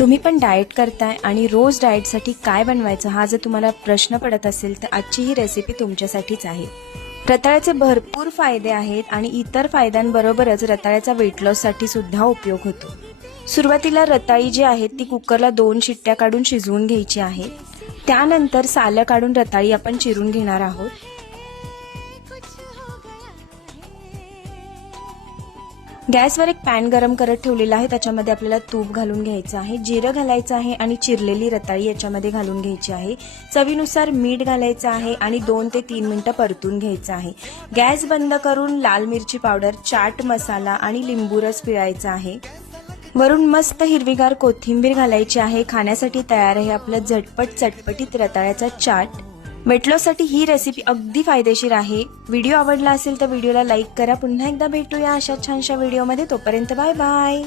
तुम्ही पण डाएट करताय आणि रोज डाएटसाठी काय बनवायचं हा जर तुम्हाला प्रश्न पडत असेल तर आजची ही रेसिपी तुमच्यासाठीच आहे। रताळ्याचे भरपूर फायदे आहेत आणि इतर फायद्यांबरोबरच रताळ्याचा वेट लॉससाठी सुद्धा उपयोग होतो। सुरुवातीला रताळी जी आहेत ती कुकरला 2 शिट्ट्या काढून शिजवून घ्यायची आहे। त्यानंतर सालं काढून रताळी आपण चिरून घेणार आहोत। गॅसवर एक पॅन गरम करत ठेवलेला आहे, त्याच्यामध्ये आपल्याला तूप घालून घ्यायचं आहे, जिरं घालायचं आहे आणि चिरलेली रताळी याच्यामध्ये घालून घ्यायची आहे। चवीनुसार मीठ घालायचं आहे आणि 2 ते 3 मिनिटं परतून घ्यायचं आहे। गॅस बंद करून लाल मिरची पावडर, चाट मसाला आणि लिंबू रस पिळायचा आहे। वरून मस्त हिरवीगार कोथिंबीर घालायची आहे। खाण्यासाठी तयार आहे आपला झटपट चटपटीत रताळ्याचा चाट। वेट लॉससाठी ही रेसिपी अगदी फायदेशीर आहे। व्हिडिओ आवडला असेल तर व्हिडिओला लाईक करा। पुन्हा एकदा भेटूया अशा छानशा व्हिडिओमध्ये, तोपर्यंत बाय बाय।